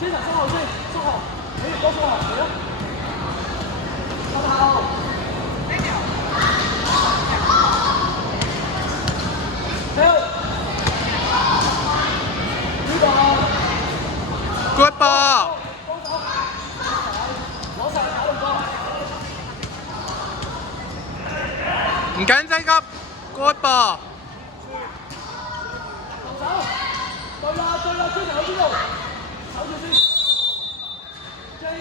先生縮後先，縮後，你哋多縮後，嚟啊！十後。Good ball， 唔緊張急 ，Good ball。對啦對啦，追求邊度？守住先。Jason，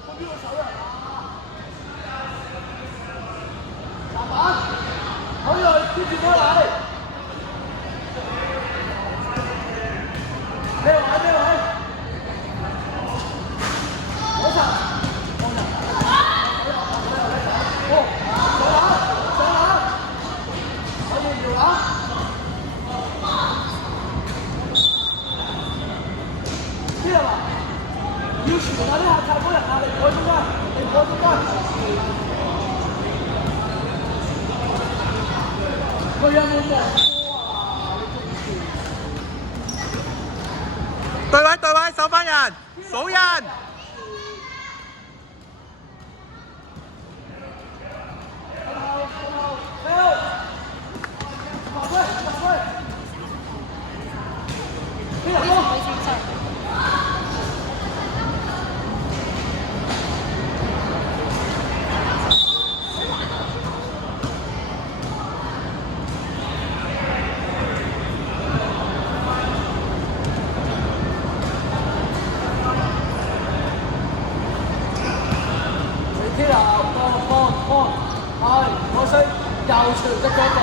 去邊度守人啊？籃板，可以貼住過嚟。咩位？咩位？攞實，放人。哦，上籃，可以搖籃。知啦嘛？要傳下啲客太多人啊！你唔可以中間，你唔可以中間。佢有冇望？對位對位，守翻人，數人。可惜右傳隻腳步，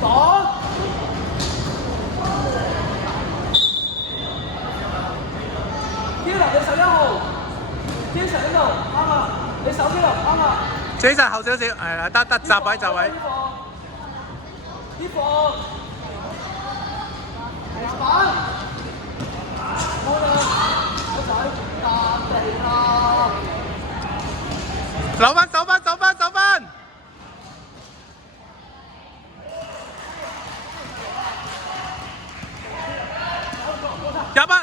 擋。Killer 你11號 ，Jason 呢度啱啊，你守呢度啱啊。Jason 後少少，係啦，得閘位閘位。呢個籃板，好啦，我仔彈地啦。守翻！入啊！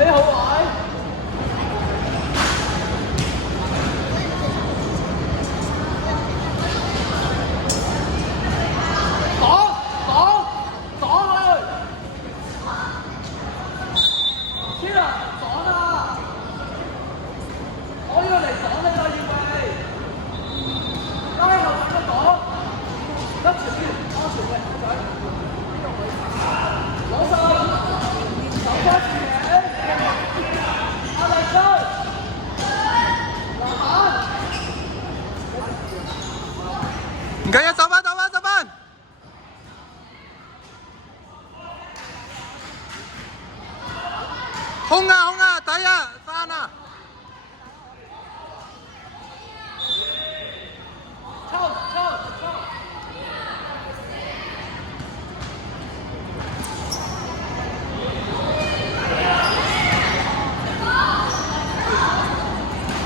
你好位，擋佢，天啊，擋啊！我要嚟擋你個葉味，拉後揾個擋，得前邊安全嘅，仔，攞手，手翻前。唔緊要，守翻！空啊，底啊，翻啊！抽！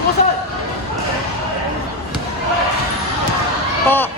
過世！波！